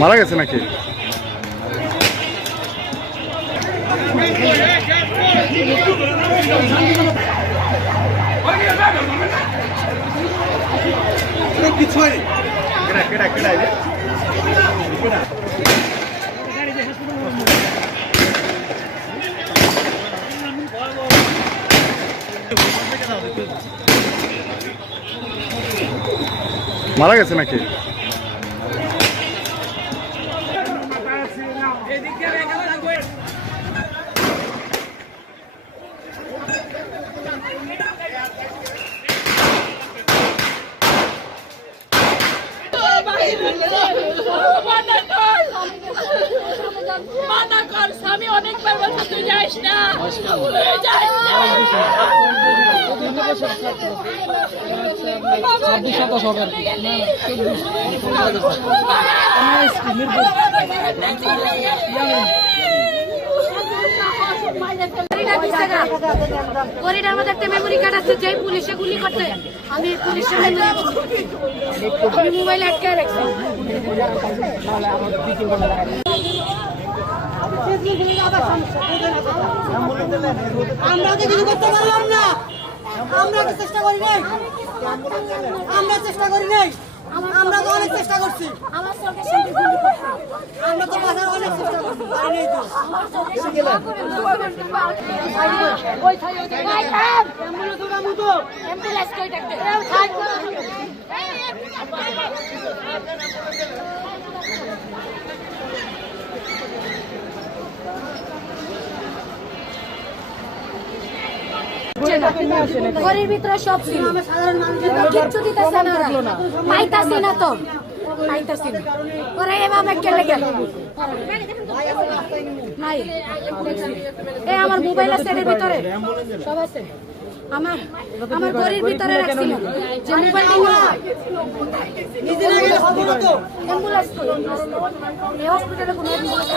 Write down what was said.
মারা গেছে নাকি? কিছু মারা গেছে নাকি? স্বামী অনেকবার বলছে তুই যাইস না, করিডোর মধ্যে একটা মেমোরি কার্ড আছে, যে পুলিশে গুলি করতে আমি পুলিশের মোবাইল আটকে রাখছি। আমরা তো কিছু করতে পারলাম না, আমরা তো চেষ্টা করি নাই, আমরা চেষ্টা করি নাই, আমরা তো অনেক চেষ্টা করছি, আমরা তো বাসায় অনেক চেষ্টা করছি, পারি নাই তো। ঘরের ভিতরে সব ছিল, কিচ্ছু দিতেছে না, পাইতাছি না তো, পাইতাছি না। ওরা এভাবে কেলে গেল নাই, এ আমার মোবাইল আছে এর ভিতরে, সব আছে আমার আমার ঘরের ভিতরে রাখছিল যে মোবাইলটা অ্যাম্বুলেন্স তো এই হসপিটালে কোনো অ্যাম্বুলেন্স